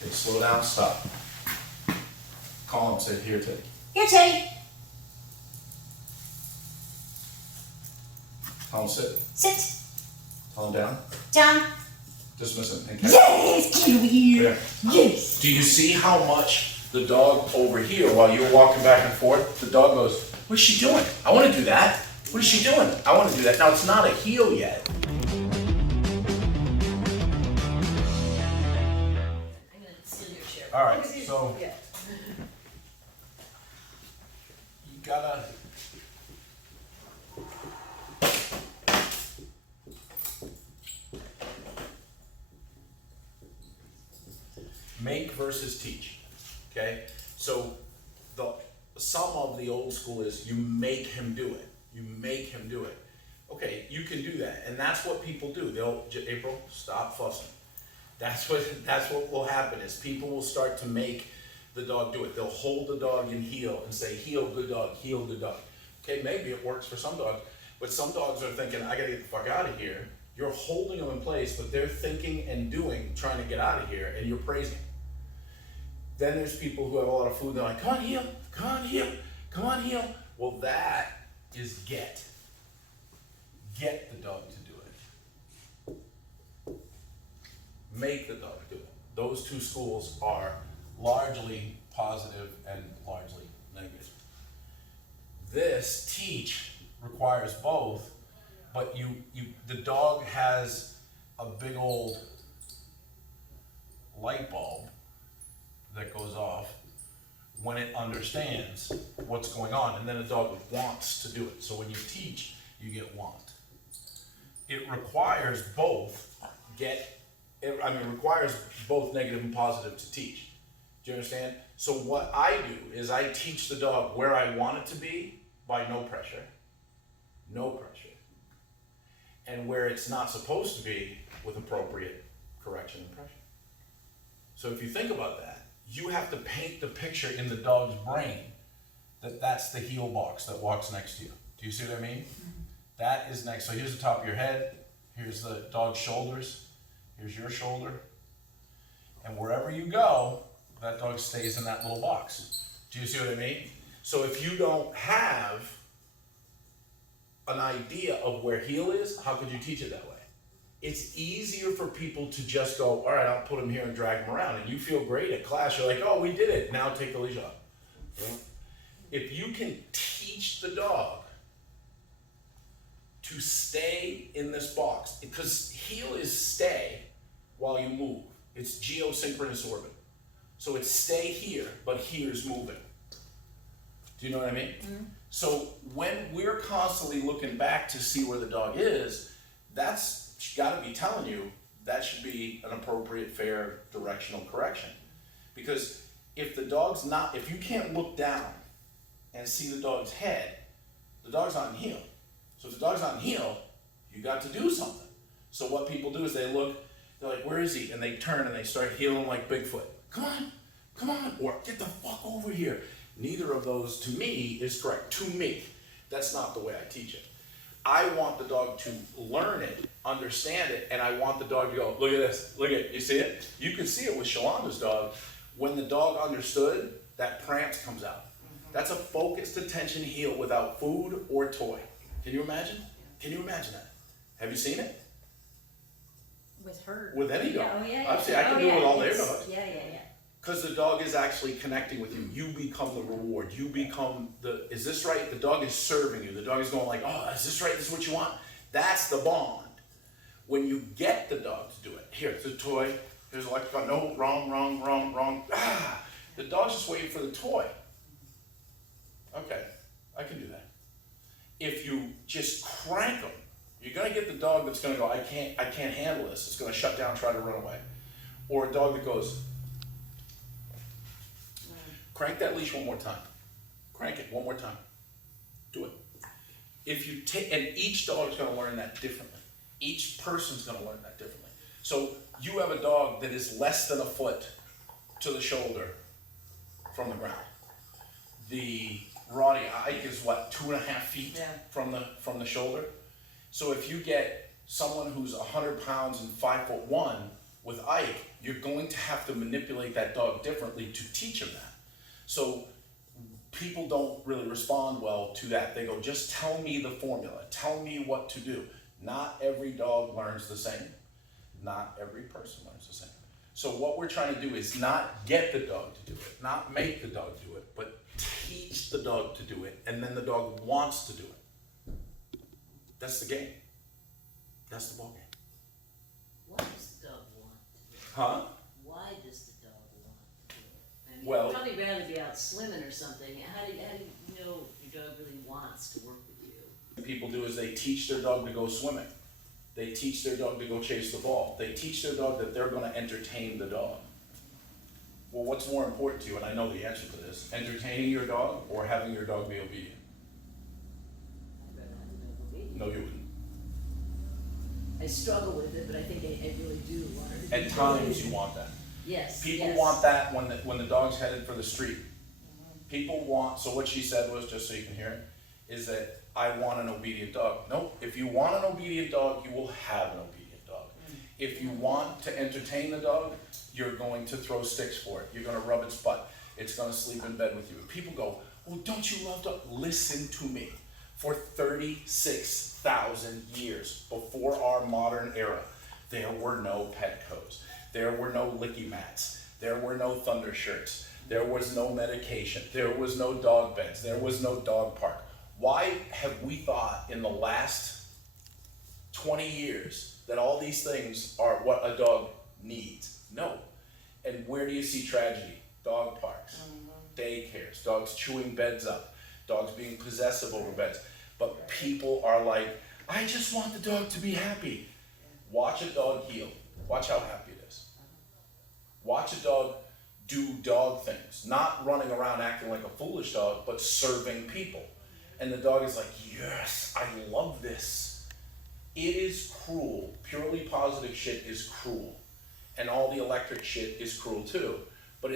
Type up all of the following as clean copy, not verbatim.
Okay, slow down, stop. Call him, say, here, Teddy. Here, Teddy. Tell him sit. Sit. Tell him down. Down. Dismiss him. And catch. Yes, get over here. Yeah. Yes. Do you see how much the dog over here, while you're walking back and forth, the dog goes, what's she doing? I want to do that. What is she doing? I want to do that. Now, it's not a heel yet. I'm going to steal your chair. All right, so Yeah. you gotta make versus teach. Okay, so some of the old school is you make him do it. You make him do it. Okay, you can do that, and that's what people do. They'll April, stop fussing. That's what will happen is people will start to make the dog do it. They'll hold the dog in heel and say, heel, good dog, heel, good dog. Okay, maybe it works for some dogs, but some dogs are thinking, I gotta get the fuck out of here. You're holding them in place, but they're thinking and doing, trying to get out of here, and you're praising. Then there's people who have a lot of food, and they're like, come on, heel, come on, heel, come on, heel. Well, that is get. Get the dog to do it. Make the dog do it. Those two schools are largely positive and largely negative. This teach requires both, but the dog has a big old light bulb that goes off when it understands what's going on, and then a dog wants to do it. So when you teach, you get want. It requires both requires both negative and positive to teach. Do you understand? So what I do is I teach the dog where I want it to be by no pressure, and where it's not supposed to be with appropriate correction and pressure. So if you think about that, you have to paint the picture in the dog's brain that that's the heel box that walks next to you. Do you see what I mean? Mm-hmm. That is next. So here's the top of your head. Here's the dog's shoulders. Here's your shoulder. And wherever you go, that dog stays in that little box. Do you see what I mean? So if you don't have an idea of where heel is, how could you teach it that way? It's easier for people to just go, all right, I'll put him here and drag him around. And you feel great at class. You're like, oh, we did it. Now take the leash off. If you can teach the dog to stay in this box, because heel is stay while you move. It's geosynchronous orbit. So it's stay here, but here's moving. Do you know what I mean? Mm-hmm. So when we're constantly looking back to see where the dog is, that's got to be telling you that should be an appropriate, fair, directional correction. Because if you can't look down and see the dog's head, the dog's on heel. So if the dog's on heel, you got to do something. So what people do is they look, they're like, where is he? And they turn and they start heeling like Bigfoot. Come on, or get the fuck over here. Neither of those, to me, is correct. To me, that's not the way I teach it. I want the dog to learn it, understand it, and I want the dog to go, look at this, look at it, you see it? You can see it with Shalanda's dog. When the dog understood, that prance comes out. That's a focused attention heel without food or toy. Can you imagine? Can you imagine that? Have you seen it? With her. With any dog. Oh, yeah. Obviously, I can do it with all their dogs. Yeah. Because the dog is actually connecting with you. You become the reward. You become is this right? The dog is serving you. The dog is going like, oh, is this right? This is what you want? That's the bond. When you get the dog to do it. Here, it's a toy. Here's a electric gun. No, wrong. Ah, the dog's just waiting for the toy. Okay, I can do that. If you just crank them, you're going to get the dog that's going to go, I can't handle this. It's going to shut down, try to run away. Or a dog that goes, crank that leash one more time. Crank it one more time. Do it. If you take, and each dog is going to learn that differently. Each person's going to learn that differently. So you have a dog that is less than a foot to the shoulder from the ground. The Roddy Ike is what, 2.5 feet from the shoulder. So if you get someone who's 100 pounds and 5'1" With Ike, you're going to have to manipulate that dog differently to teach him that. So people don't really respond well to that. They go, just tell me the formula, tell me what to do. Not every dog learns the same. Not every person learns the same. So what we're trying to do is not get the dog to do it, not make the dog do it, but teach the dog to do it, and then the dog wants to do it. That's the game. That's the ball game. Why does the dog want to do it? Huh? Why does the dog want to do it? I mean, Well- you'd probably rather be out swimming or something. How do you know your dog really wants to work with you? What people do is they teach their dog to go swimming. They teach their dog to go chase the ball. They teach their dog that they're gonna entertain the dog. Well, what's more important to you, and I know the answer to this, entertaining your dog or having your dog be obedient? I'd rather have the dog obedient. No, you wouldn't. I struggle with it, but I think I really do want her to be At times obedient. you want that. Yes, People yes. want that when the dog's headed for the street. People want, so what she said was, just so you can hear it, is that I want an obedient dog. Nope, if you want an obedient dog, you will have an obedient dog. If you want to entertain the dog, you're going to throw sticks for it. You're gonna rub its butt. It's gonna sleep in bed with you. And people go, oh, don't you love dogs? Listen to me. For 36,000 years before our modern era, there were no Petcos. There were no licky mats. There were no thunder shirts. There was no medication. There was no dog beds. There was no dog park. Why have we thought in the last 20 years that all these things are what a dog needs? No. And where do you see tragedy? Dog parks, daycares, dogs chewing beds up, dogs being possessive over beds. But people are like, I just want the dog to be happy. Watch a dog heal. Watch how happy it is. Watch a dog do dog things, not running around acting like a foolish dog, but serving people. And the dog is like, yes, I love this. It is cruel. Purely positive shit is cruel. And all the electric shit is cruel too. But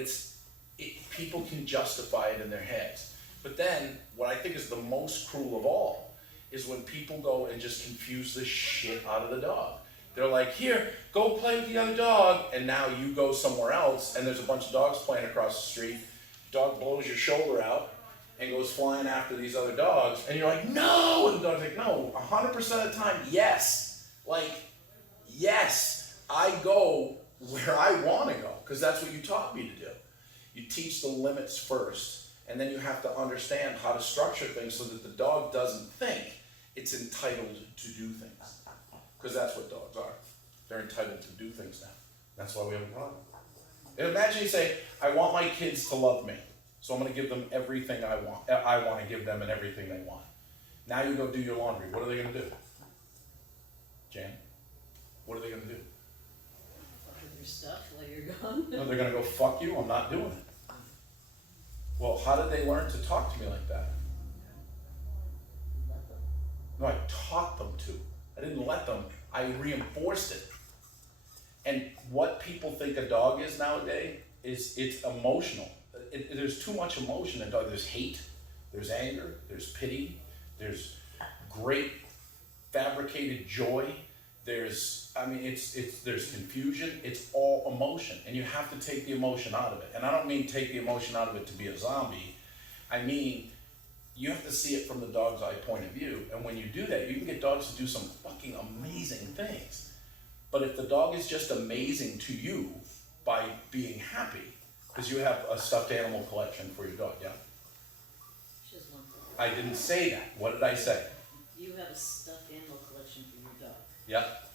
people can justify it in their heads. But then, what I think is the most cruel of all is when people go and just confuse the shit out of the dog. They're like, here, go play with the other dog. And now you go somewhere else and there's a bunch of dogs playing across the street. Dog blows your shoulder out and goes flying after these other dogs, and you're like, no! And the dog's like, no, 100% of the time, yes. Like, yes, I go where I want to go, because that's what you taught me to do. You teach the limits first, and then you have to understand how to structure things so that the dog doesn't think it's entitled to do things. Because that's what dogs are. They're entitled to do things now. That's why we have a problem. And imagine you say, I want my kids to love me. So I'm going to give them everything I want. I want to give them and everything they want. Now you go do your laundry. What are they going to do? Jan? What are they going to do? Fuck with your stuff while you're gone. No, they're going to go, fuck you, I'm not doing it. Well, how did they learn to talk to me like that? No, I taught them to. I didn't let them. I reinforced it. And what people think a dog is nowadays is it's emotional. There's too much emotion in a dog. There's hate, there's anger, there's pity, there's great fabricated joy. There's confusion. It's all emotion, and you have to take the emotion out of it. And I don't mean take the emotion out of it to be a zombie. I mean, you have to see it from the dog's eye point of view. And when you do that, you can get dogs to do some fucking amazing things. But if the dog is just amazing to you by being happy, because you have a stuffed animal collection for your dog, yeah? Just one thing. I didn't say that. What did I say? You have a stuffed animal collection for your dog. Yep.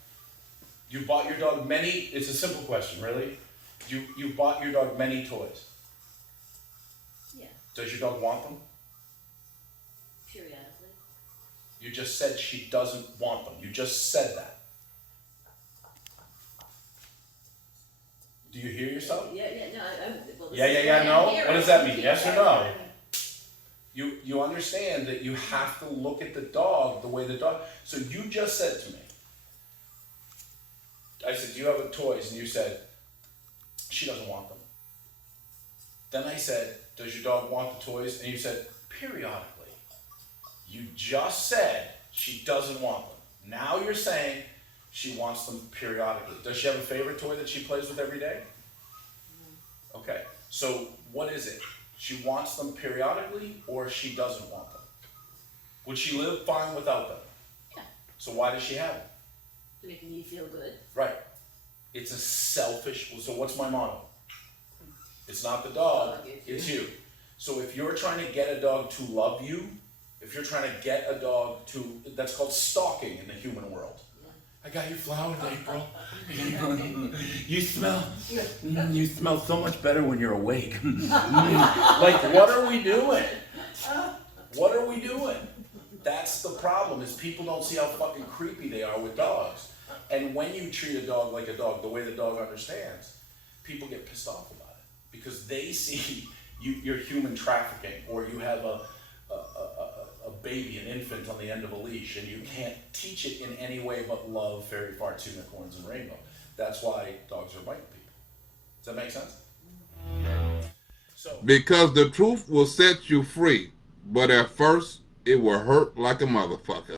You bought your dog many, it's a simple question, really. You bought your dog many toys. Yeah, Does your dog want them? periodically. You just said she doesn't want them. You just said that. Do you hear yourself? Yeah, no, well, this Yeah, is yeah, why no? I'm here. What does that mean? Yes or no? I'm- You understand that you have to look at the dog the way the dog, so you just said to me, I said, do you have toys? And you said, she doesn't want them. Then I said, does your dog want the toys? And you said, periodically. You just said she doesn't want them. Now you're saying She wants them periodically. Does she have a favorite toy that she plays with every day? Okay, so what is it? She wants them periodically, or she doesn't want them? Would she live fine without them? Yeah, So why does she have them? to make me feel good. Right. It's a selfish, so what's my motto? It's not the dog, it's you. So if you're trying to get a dog to love you, if you're trying to get a dog to, that's called stalking in the human world. I got your flower today, bro. You smell so much better when you're awake. Like, what are we doing? What are we doing? That's the problem, is people don't see how fucking creepy they are with dogs. And when you treat a dog like a dog, the way the dog understands, people get pissed off about it. Because they see you're human trafficking, or you have a baby, an infant on the end of a leash, and you can't teach it in any way but love, fairy farts, unicorns, and rainbow. That's why dogs are biting people. Does that make sense? So, Because the truth will set you free, but at first it will hurt like a motherfucker.